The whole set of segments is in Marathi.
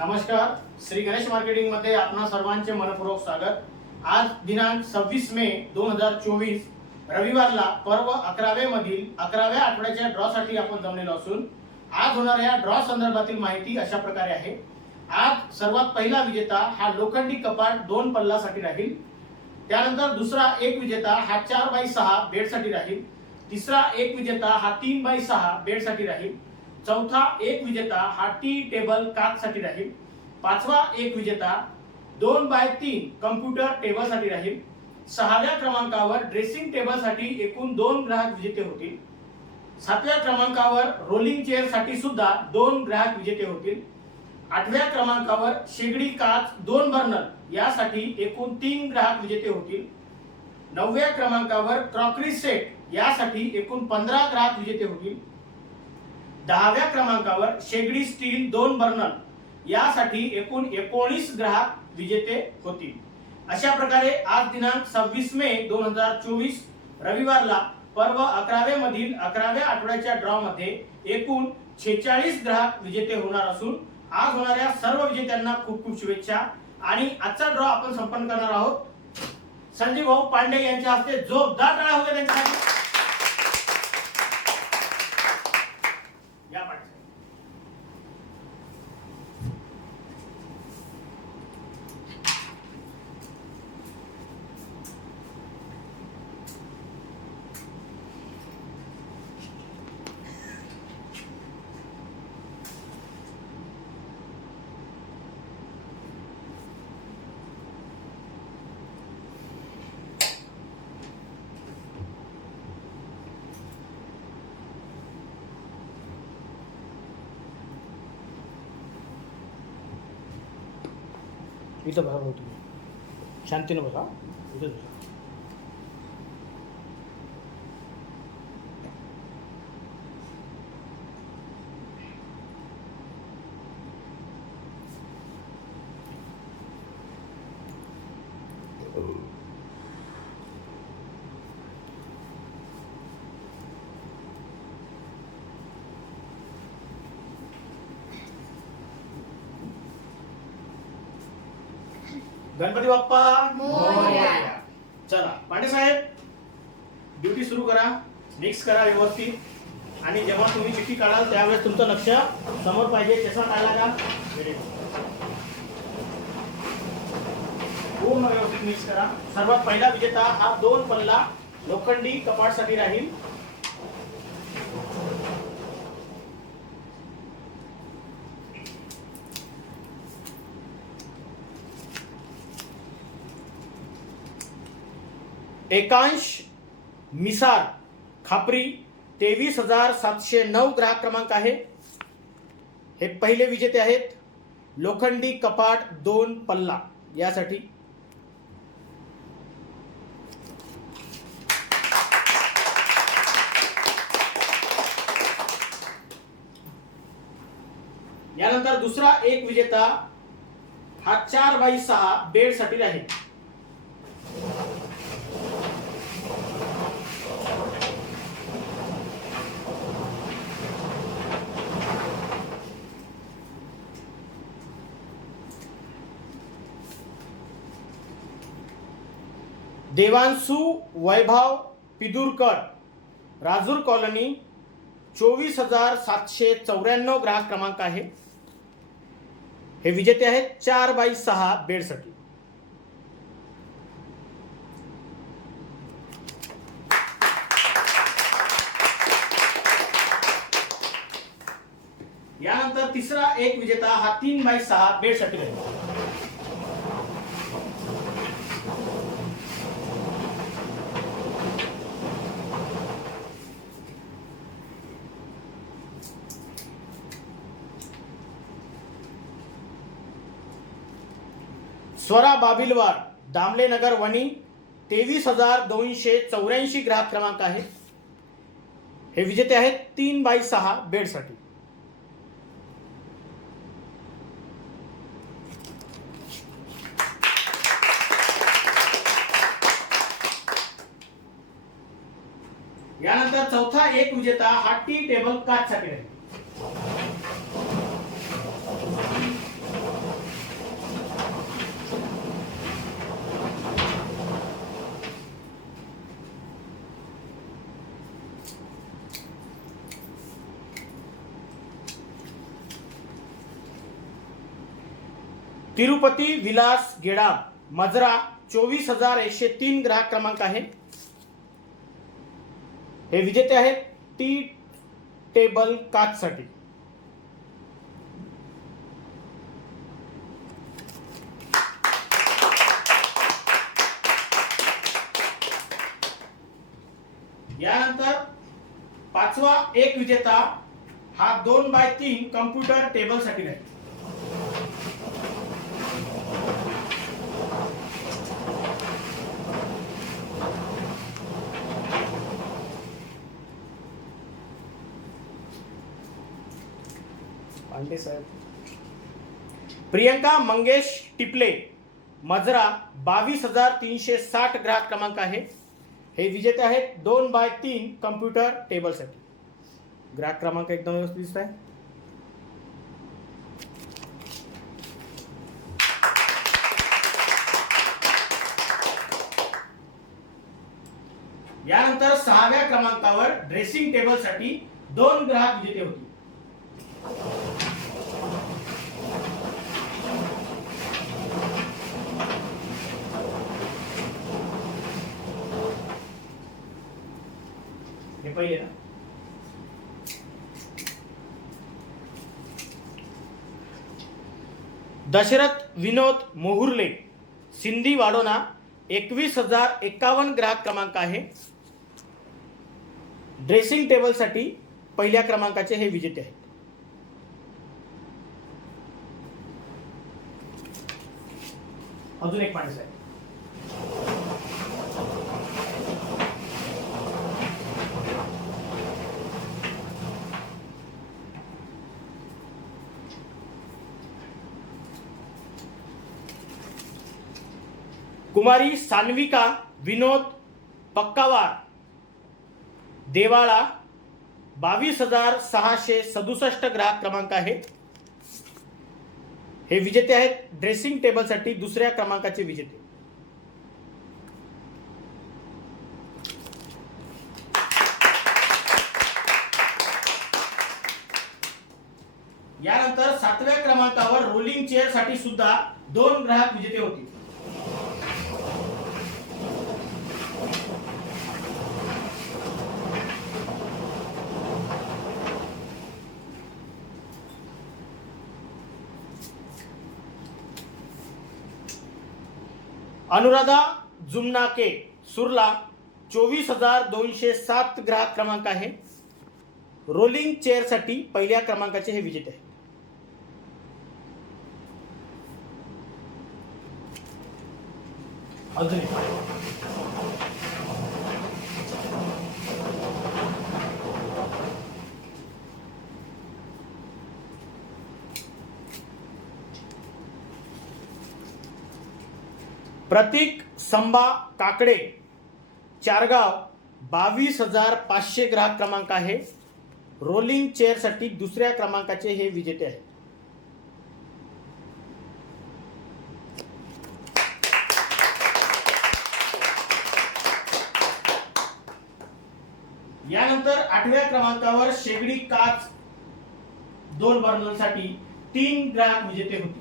नमस्कार, श्री गणेश मार्केटिंग मध्ये आपणा सर्वांचे मनपूर्वक स्वागत। आज दिनांक 26 मे 2024 रविवारला पर्व 11वे मधील 11व्या आठवड्याच्या ड्रॉ साठी आपण जमलेलो असून आज होणाऱ्या ड्रॉ संदर्भातील माहिती अशा प्रकारे आहे। आज सर्वात पहिला विजेता हा लोखंडी कपाट 2 पल्लासाठी राहील। त्यानंतर दुसरा एक विजेता हा 4x6 बेडसाठी राहील। तिसरा एक विजेता हा 3x6 बेडसाठी राहील। चौथा एक विजेता हा टी टेबल काचसाठी राहील। पाचवा एक विजेता 2x3 कम्प्युटर टेबलसाठी राहील। सहाव्या क्रमांकावर ड्रेसिंग टेबलसाठी एकूण 2 ग्राहक विजेते होतील। सातव्या क्रमांकावर रोलिंग चेअर साठी सुद्धा 2 ग्राहक विजेते होतील। आठव्या क्रमांकावर शेगडी काच 2 बर्नर यासाठी एकूण 3 ग्राहक विजेते होतील। नवव्या क्रमांकावर क्रॉकरी सेट यासाठी एकूण 15 ग्राहक विजेते होतील। 10व्या क्रमांकावर शेगडी स्टील 2 बर्नर यासाठी एकूण 19 ग्राहक विजेते होतील। अशा प्रकारे आज दिनांक 26 मे 2024 रविवारला पर्व 11वे मधील 11व्या आठवड्याच्या ड्रॉ मध्ये एकूण 46 ग्राहक विजेते होणार असून आज होणाऱ्या सर्व विजेत्यांना खूप खूप शुभेच्छा। आणि आजचा ड्रॉ आपण संपन्न करणार आहोत। संजीव भाऊ पांडे यांच्या हस्ते जोरदार टाळ्या होत्या त्यांच्यासाठी। या पाठ इथं बघा भाऊ, तुम्ही शांतीने बघा, इथं बघा। गणपती बाप्पा मोरया। चला पांडे साहेब, ड्युटी सुरू करा, मिक्स करा व्यवस्थित। आणि जेव्हा तुम्ही चिठ्ठी काढाल त्यावेळेस तुमचं लक्ष समोर पाहिजे। चष्मा काढला का? पूर्ण व्यवस्थित मिक्स करा। सर्वात पहिला विजेता हा 2 पल्ला लोखंडी कपाटसाठी राहील। एकांश मिसार खापरी 23,709 ग्राहक क्रमांक आहे। हे पहिले विजेते आहेत लोखंडी कपाट 2 पल्ला यासाठी। यानंतर दुसरा एक विजेता हा 4x6 बेड साठी राहील। देवांशु वैभव पिदुरकर राजूर कॉलनी 24,794 ग्राहक क्रमांक आहे। हे विजेते आहेत 4x6 बेडसाठी। यानंतर तिसरा एक विजेता हा 3x6 बेडसाठी आहे। स्वरा बाबिलवार दामले नगर वणी 23,284 ग्राहक क्रमांक आहे। हे विजेते आहेत 3x6 बेडसाठी। यानंतर चौथा एक विजेता हा टी टेबल काचसाठी राहील। तिरुपती विलास गेडाम मजरा 24,103 ग्राहक क्रमांक आहे. हे विजेते आहेत टी टेबल काचसाठी. यानंतर पाचवा एक विजेता हा 2x3 कम्प्युटर टेबल साठी आहे. पांडे साहेब. प्रियंका मंगेश टिपले मजरा 22,360 ग्राहक क्रमांक आहे. हे विजेते आहेत 2x3 कम्प्युटर टेबलसाठी. ग्राहक क्रमांक एकदम व्यवस्थित दिसत आहे. यानंतर सहाव्या क्रमांकावर ड्रेसिंग टेबलसाठी 2 ग्राहक विजेते होते. हे पहिले ना. दशरथ विनोद मोहुर्ले सिंधी वाडोना 21,051 ग्राहक क्रमांक आहे. ड्रेसिंग टेबलसाठी पहिल्या क्रमांकाचे हे विजेते आहेत. अजून एक पांडे साहेब. कुमारी सान्विका विनोद पक्कावार देवाळा 22,667 ग्राहक क्रमांक आहे. हे विजेते आहेत ड्रेसिंग टेबलसाठी दुसऱ्या क्रमांकाचे विजेते. यानंतर सातव्या क्रमांकावर रोलिंग चेअर साठी सुद्धा 2 ग्राहक विजेते होते. अनुराधा जुमनाके सुरला 24,207 ग्राहक क्रमांक आहे. रोलिंग चेअर साठी पहिल्या क्रमांकाचे हे विजेते आहेत. प्रतीक संबा काकडे चारगाव 22,500 ग्राहक क्रमांक आहे. रोलिंग चेअर साठी दुसऱ्या क्रमांकाचे हे विजेते आहेत. यानंतर आठव्या क्रमांकावर शेगडी काच 2 बर्नरसाठी 3 ग्राहक विजेते होते.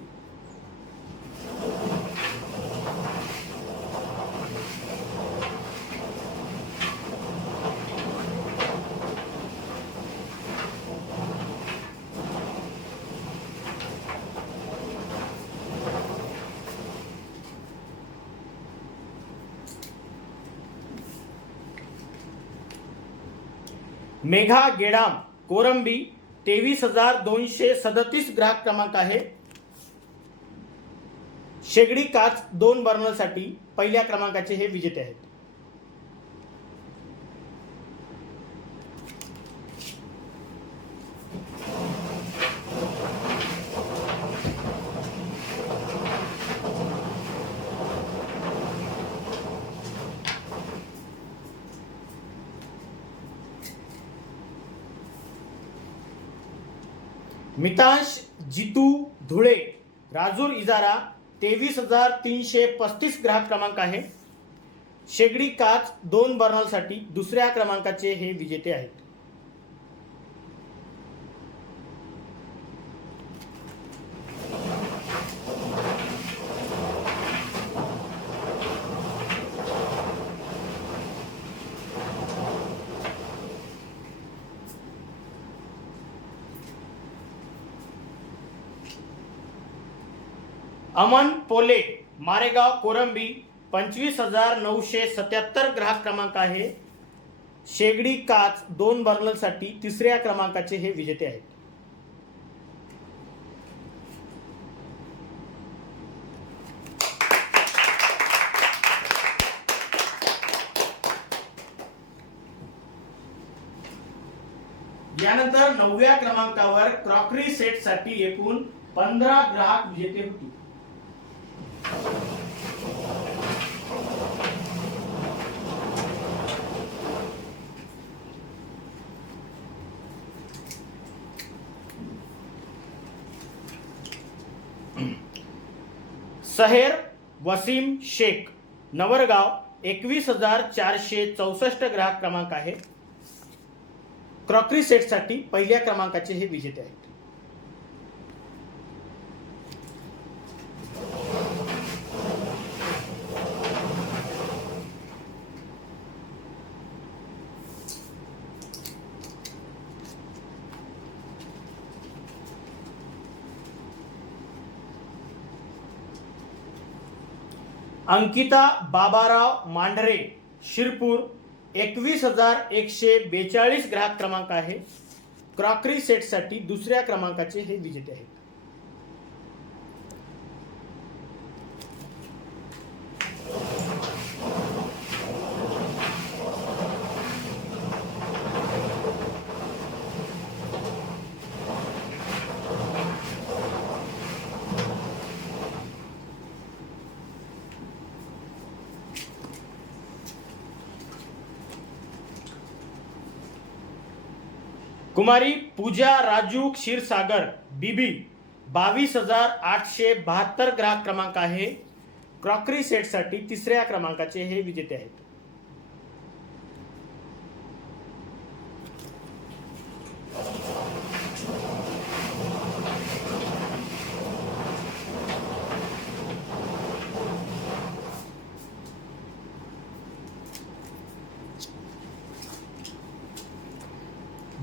मेघा गेडाम कोरंबी 23,237 ग्राहक क्रमांक आहे. शेगडी काच 2 बर्नरसाठी पहिल्या क्रमांकाचे हे विजेते आहेत. मितांश जितू धुळे राजूर इजारा 23,335 ग्राहक क्रमांक आहे. शेगडी काच 2 बर्नरसाठी दुसऱ्या क्रमांकाचे हे विजेते आहेत. अमन पोले, मारेगाव कोरंबी, 25,977 ग्राहक क्रमांक आहे. शेगडी काच 2 बर्नरसाठी 3ऱ्या क्रमांकाचे हे विजेते आहेत. यानंतर 9व्या क्रमांकावर क्रॉकरी सेट साठी एकूण 15 ग्राहक विजेते होते. सहेर वसीम शेख, नवरगाव, 21,464 ग्राहक क्रमांक आहे. क्रॉकरी सेटसाठी पहिल्या क्रमांकाचे हे विजेते आहेत. अंकिता बाबाराव मांढरे, शिरपूर, 21,142 ग्राहक क्रमांक आहे. क्रॉकरी सेटसाठी 2ऱ्या क्रमांकाचे हे विजेते आहेत. कुमारी पूजा राजू क्षीरसागर, बीबी, 22,872 ग्राहक क्रमांक आहे. क्रॉकरी सेटसाठी 3ऱ्या क्रमांकाचे हे विजेते आहेत.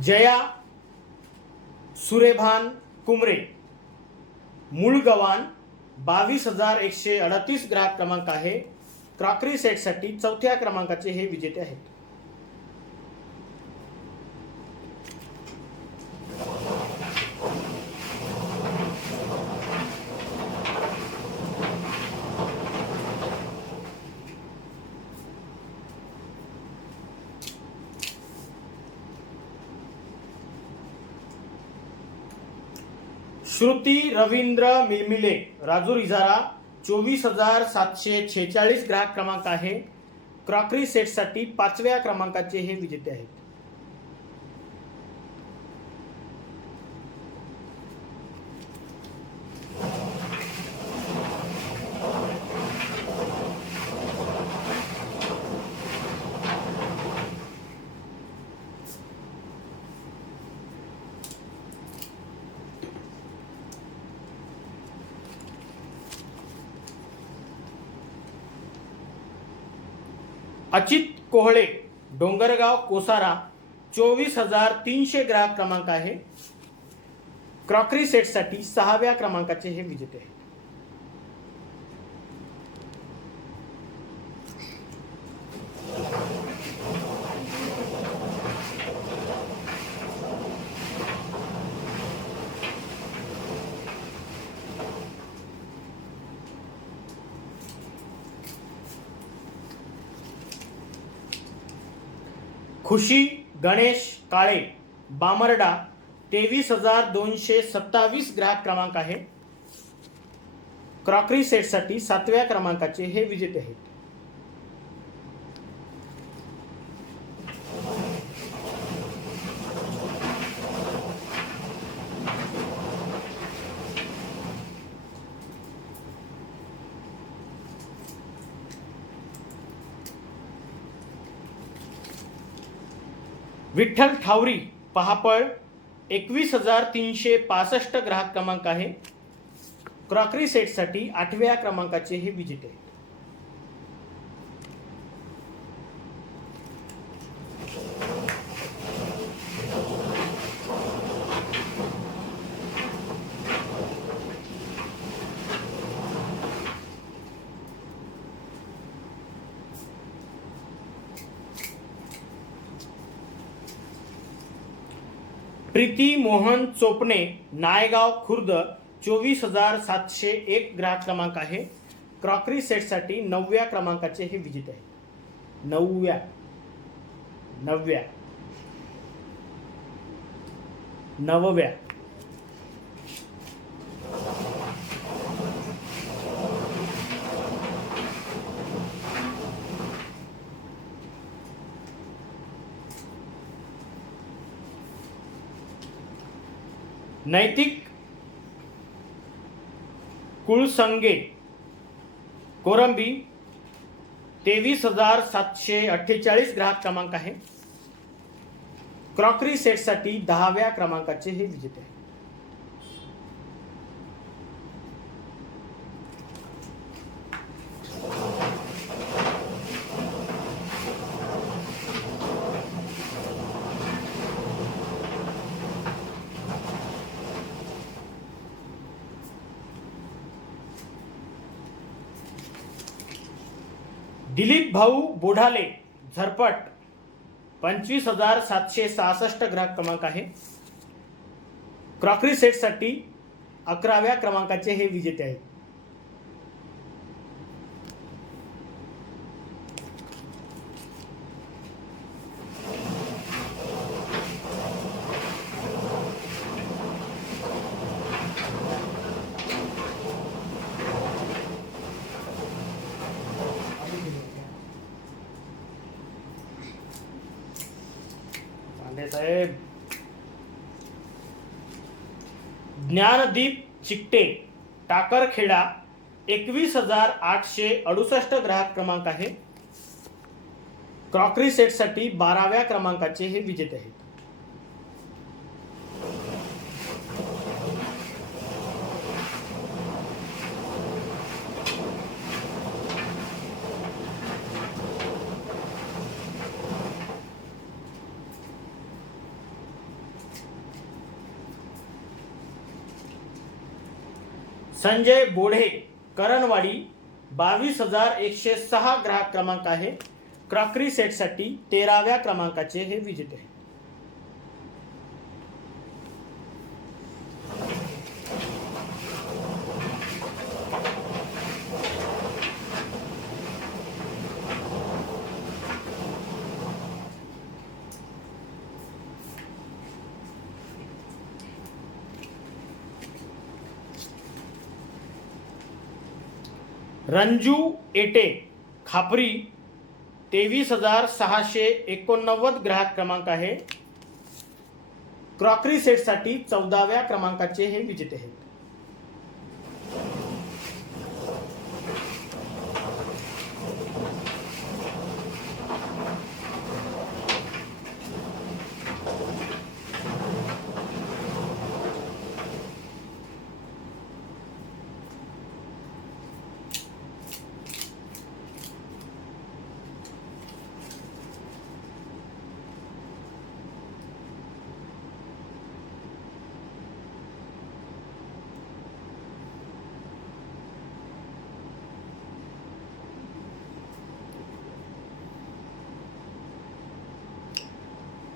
जया सुरेभान कुमरे, मूळगव्हाण, 22,138 ग्राहक क्रमांक आहे. क्रॉकरी सेटसाठी 4थ्या क्रमांकाचे हे विजेते आहेत. श्रुती रवींद्र मिलमिले, राजूर इजारा, 24,746 ग्राहक क्रमांक आहे. क्रॉकरी सेटसाठी 5व्या क्रमांकाचे हे विजेते आहेत. अचित कोहळे, डोंगरगाव कोसारा, 24,300 ग्राहक क्रमांक आहे. क्रॉकरी सेटसाठी 6व्या क्रमांकाचे हे विजेते आहेत. खुशी गणेश काळे, बामर्डा, 23,227 ग्राहक क्रमांक आहे. क्रॉकरी सेटसाठी 7व्या क्रमांकाचे हे विजेते आहेत. विठ्ठल ठावरी, पहापळ, 21,365 ग्राहक क्रमांक आहे. क्रॉकरी सेटसाठी 8व्या क्रमांकाचे हे विजेते आहेत. प्रीती मोहन चोपणे, नायगाव खुर्द, 24,701 ग्राहक क्रमांक आहे. क्रॉकरी सेटसाठी 9व्या क्रमांकाचे हे विजेते आहेत. 9व्या नैतिक कुळसंगे, कोरंबी, 23,748 ग्राहक क्रमांक आहे. क्रॉकरी सेटसाठी 10व्या क्रमांकाचे हे विजेते आहे. दिलीप भाऊ बोढाले, झरपट, 25,766 ग्राहक क्रमांक आहे. क्रॉकरी सेटसाठी 11व्या क्रमांकाचे हे विजेते आहेत. साहेब ज्ञानदीप चिकटे, टाकरखेडा, 21,868 ग्राहक क्रमांक आहे. क्रॉकरी सेटसाठी 12व्या क्रमांकाचे हे विजेते आहेत. संजय बोढे, करणवाडी, 22,106 ग्राहक क्रमांक आहे. क्रॉकरी सेटसाठी 13व्या क्रमांकाचे हे विजेते आहेत. रंजू एटे, खापरी, 23,689 ग्राहक क्रमांक आहे. क्रॉकरी सेटसाठी 14व्या क्रमांकाचे हे विजेते आहेत.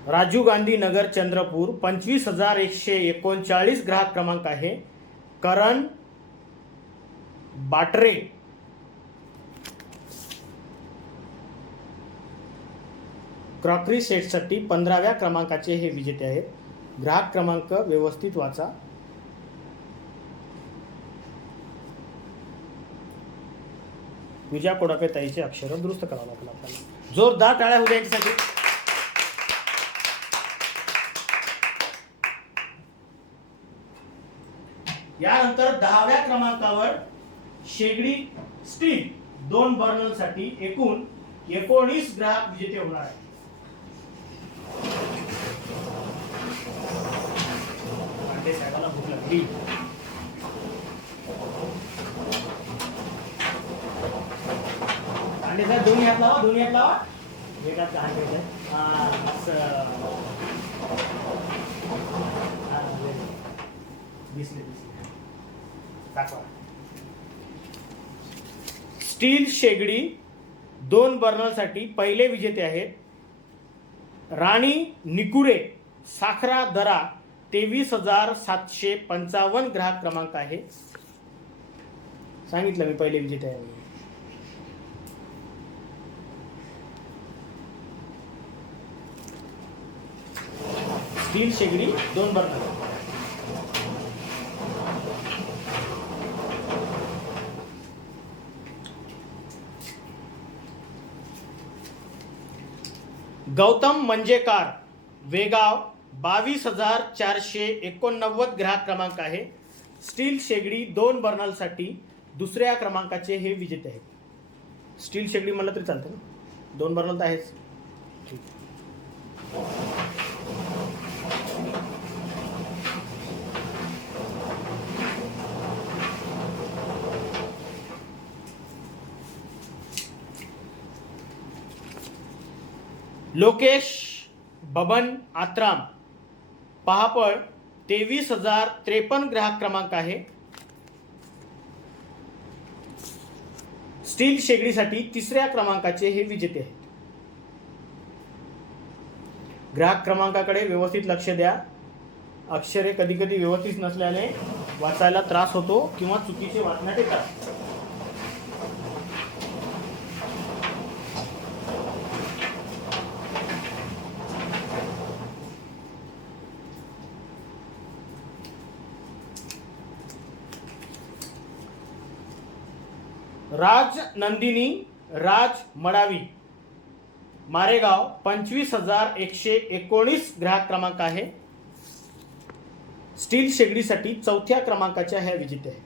राजीव गांधी नगर, चंद्रपूर, 25,139 ग्राहक क्रमांक आहे. करण बाटरे, क्रॉकरी सेटसाठी 15व्या क्रमांकाचे हे विजेते आहेत. ग्राहक क्रमांक व्यवस्थित वाचा. पूजा कोडापे ताईचे अक्षर दुरुस्त करावं लागलं आपल्याला. जोरदार टाळ्या होऊ द्या यांच्यासाठी. यानंतर 10व्या क्रमांकावर शेगडी स्टील 2 बर्नर साठी एकूण 19 ग्राहक विजेते होणार आहेत. पांडे साहेबांना भूक लागली. पांडे साहेब दोन्ही हात लावा, दोन्ही हात लावा. एकाच हात घ्यायचा. दिसले दाखवा. स्टील शेगडी 2 बर्नर साठी पहिले विजेते आहेत राणी निकुरे, साखरा दरा, 23,755 ग्राहक क्रमांक आहे. सांगितलं मी पहिले विजेते आहे. स्टील शेगडी 2 बर्नर. गौतम मंजेकार, वेगाव, 22,489 ग्राहक क्रमांक आहे. स्टील शेगडी 2 बर्नरसाठी दुसऱ्या क्रमांकाचे हे विजेते आहेत. स्टील शेगडी म्हणलं तरी चालतं ना, 2 बर्नर तर आहेच. लोकेश बबन आत्राम, पहापळ, 23,053 ग्राहक क्रमांक आहे. स्टील शेगडीसाठी तिसऱ्या क्रमांकाचे हे विजेते आहेत. ग्राहक क्रमांकाकडे व्यवस्थित लक्ष द्या. अक्षरे कधी कधी व्यवस्थित नसल्याने वाचायला त्रास होतो किंवा चुकीचे वाचण्यात येतात. राज नंदिनी राज मडावी, मारेगाव, 25,119 ग्राहक क्रमांक आहे. स्टील शेगडीसाठी चौथ्या क्रमांकाच्या ह्या विजेते आहेत.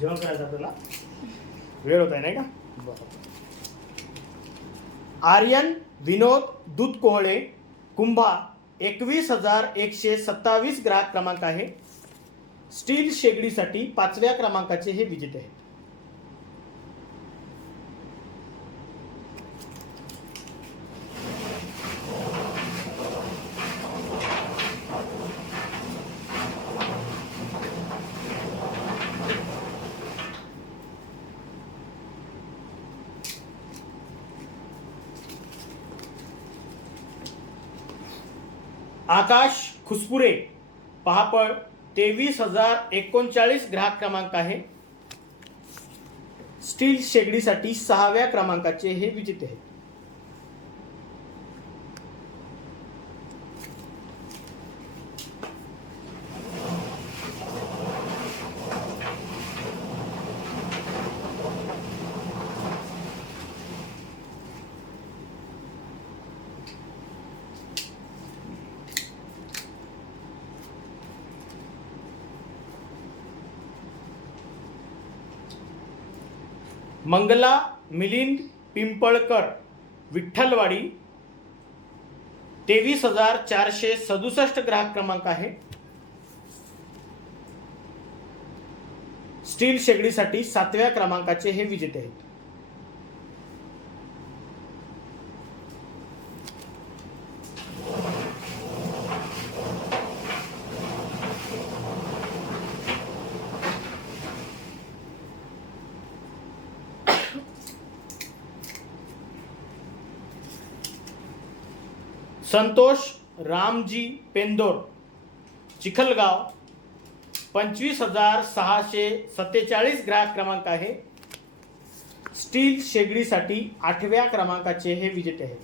जेवण करायचं आपल्याला, वेळ होत आहे नाही का? बरं. आर्यन विनोद दूध कोहळे, कुंभा, 21,127 ग्राहक क्रमांक आहे. स्टील शेगडीसाठी 5व्या क्रमांकाचे हे विजेते आहेत. आकाश खुसपुरे, पहापळ, 23,039 ग्राहक क्रमांक आहे. स्टील शेगडीसाठी 6व्या क्रमांकाचे हे विजेते आहेत. मंगला मिलिंद पिंपळकर, विठ्ठलवाडी, 23,467 ग्राहक क्रमांक आहे. स्टील शेगडीसाठी 7व्या क्रमांकाचे हे विजेते आहेत. संतोष रामजी पेंदोर, चिखलगाव, 25,647 ग्राहक क्रमांक आहे. स्टील शेगडीसाठी 8व्या क्रमांकाचे हे विजेते आहेत.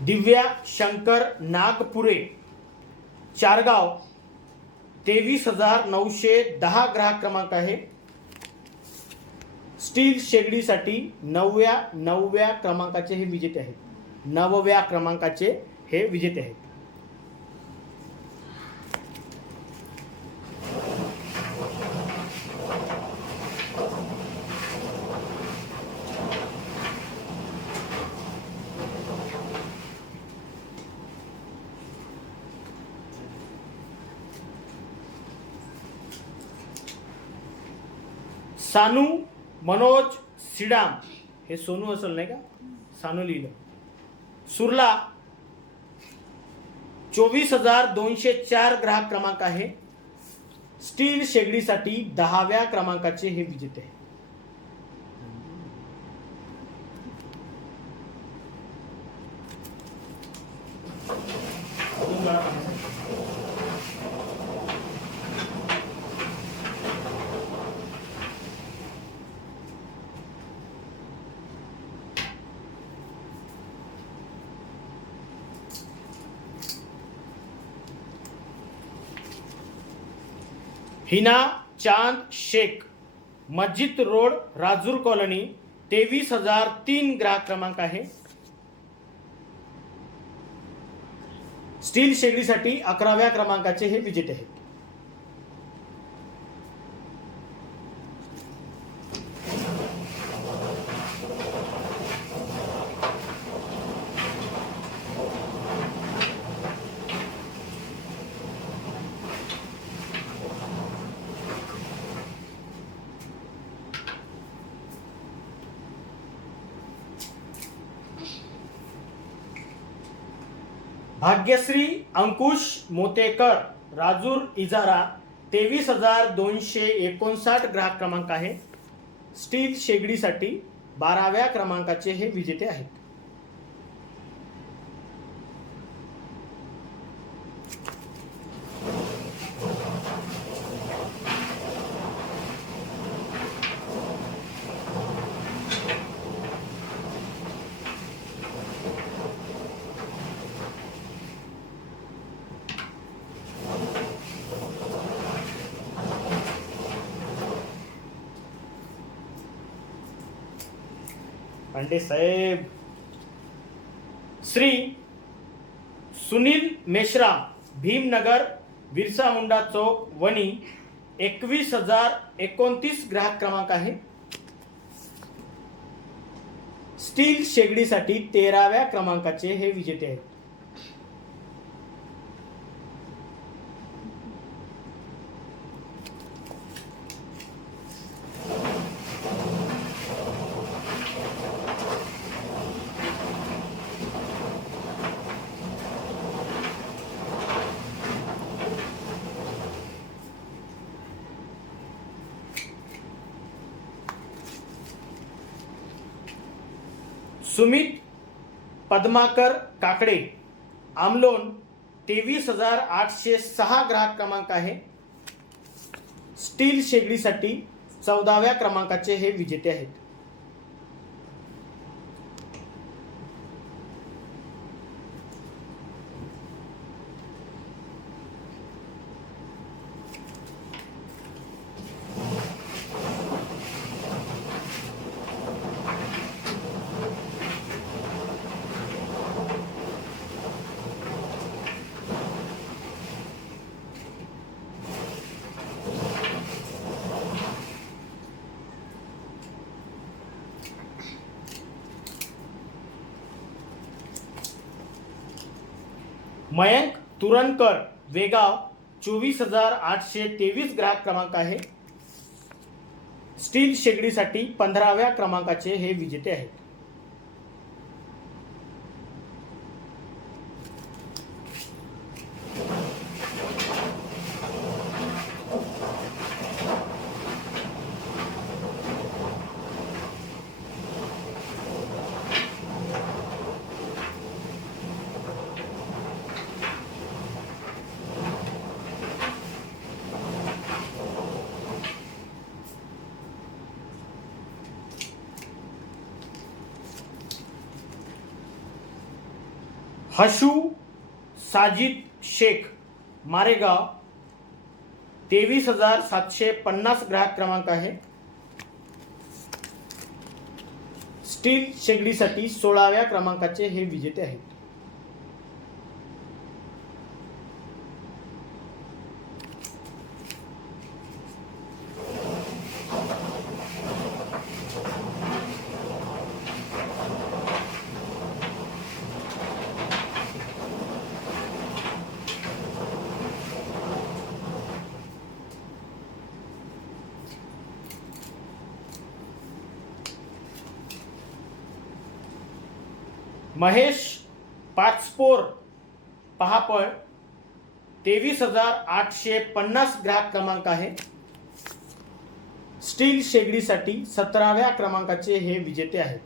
दिव्या शंकर नागपुरे, चारगाव, 23,910 ग्राहक क्रमांक आहे. स्टील शेगडीसाठी 9व्या क्रमांकाचे हे विजेते आहेत. 9व्या क्रमांकाचे हे विजेते आहेत. सानू मनोज सिडाम, हे सोनू असेल नाही का, सानू लिहिलं. सुरला 24,204 ग्राहक क्रमांक आहे. स्टील शेगडीसाठी 10व्या क्रमांकाचे हे विजेते आहे. हिना चांद शेख, मस्जिद रोड, राजूर कॉलनी, 23,003 ग्राहक क्रमांक आहे. स्टील शेगडीसाठी 11व्या क्रमांकाचे हे विजेते आहेत. भाग्यश्री अंकुश मोतेकर, राजूर इजारा, 23,259 ग्राहक क्रमांक आहे. स्टील शेगडीसाठी 12व्या क्रमांकाचे हे विजेते आहेत. पांडे साहेब. श्री सुनील मेश्राम, भीमनगर, बिरसा मुंडा चौक, वणी, 21,029 ग्राहक क्रमांक आहे. स्टील शेगडीसाठी 13व्या क्रमांकाचे हे विजेते आहेत. सुमित पद्माकर काकडे, आमलोन, 23,806 ग्राहक क्रमांक आहे. स्टील शेगडीसाठी 14व्या क्रमांकाचे हे विजेते आहेत. मयंक तुरनकर, वेगाव, 24,823 ग्राहक क्रमांक आहे. स्टील शेगडीसाठी 15व्या क्रमांकाचे हे विजेते आहेत. हशू साजिद शेख, मारेगाव, 23,750 ग्राहक क्रमांक आहे. स्टील शेगडीसाठी 16व्या क्रमांकाचे हे विजेते आहेत. महेश पाचपोर पहापळ 23,850 ग्राहक क्रमांक आहे. स्टील शेगडीसाठी 17व्या क्रमांकाचे हे विजेते आहेत.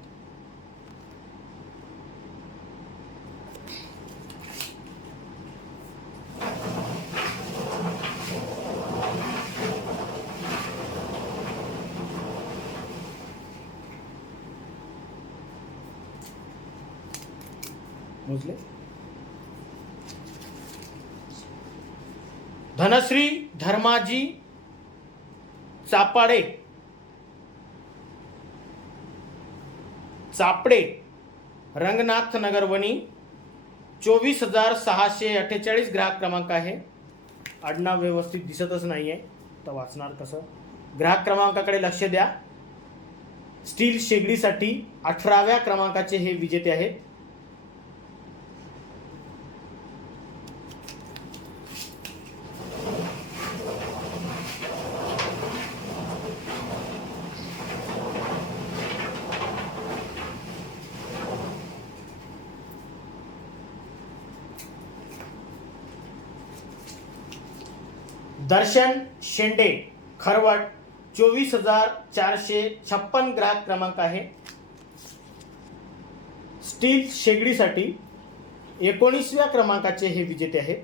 मोजले. धनश्री धर्माजी चापाडे चापडे रंगनाथ नगर वणी 24,648 ग्राहक क्रमांक आहे. आडनाव व्यवस्थित दिसतच नाहीये तर वाचणार कसं. ग्राहक क्रमांकाकडे लक्ष द्या. स्टील शेगडीसाठी 18व्या क्रमांकाचे हे विजेते आहेत. दर्शन शेंडे खरवट 24,456 ग्राहक क्रमांक आहे. स्टील शेगडीसाठी 19व्या क्रमांकाचे हे विजेते आहेत.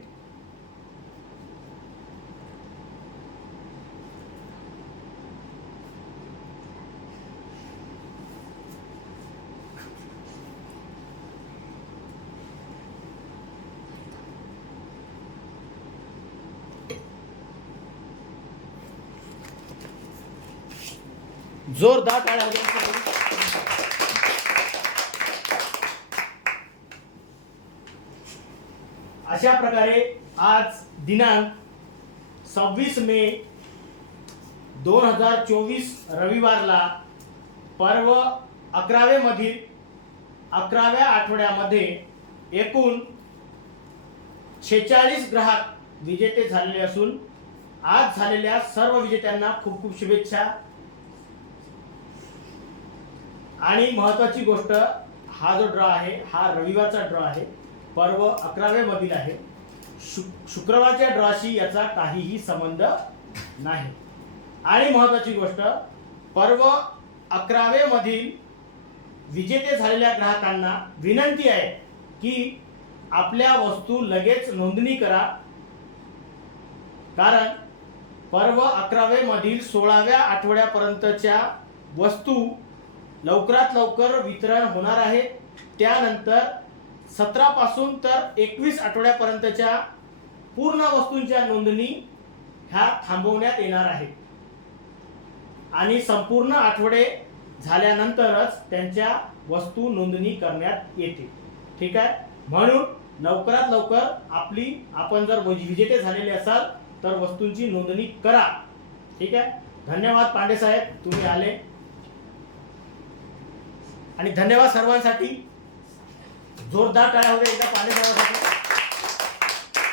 जोरदार टाळ्या वाजवा. अशा प्रकारे आज दिनांक 26 मे 2024 रविवारला पर्व 11वे मधील 11व्या आठवड्यामध्ये एकूण 46 ग्राहक विजेते झालेले असून आज झालेल्या सर्व विजेत्यांना खूप खूप शुभेच्छा. आणि महत्त्वाची गोष्ट, हा जो ड्रॉ आहे हा रविवारचा ड्रॉ आहे. पर्व 11वे मधील आहे. शुक्रवारच्या ड्रॉशी याचा काहीही संबंध नाही. आणि महत्त्वाची गोष्ट, पर्व 11वे मधील विजेते झालेल्या ग्राहकांना विनंती आहे की आपल्या वस्तू लगेच नोंदणी करा. कारण पर्व 11वे मधील 16व्या आठवड्यापर्यंतच्या वस्तू लवकरात लवकर वितरण होणार आहे. त्यानंतर 17 पासून तर 21 आठवड्यापर्यंतच्या पूर्ण वस्तूंच्या नोंदणी ह्या थांबवण्यात येणार आहे. आणि संपूर्ण आठवडे झाल्यानंतरच त्यांच्या वस्तू नोंदणी करण्यात येते. ठीक आहे. म्हणून लवकरात लवकर आपण जर विजेते झालेले असाल तर वस्तूंची नोंदणी करा. ठीक आहे. धन्यवाद पांडे साहेब, तुम्ही आले. आणि धन्यवाद सर्वांसाठी. जोरदार टाळ्या होऊ द्या एकदा पांडे साहेबांसाठी.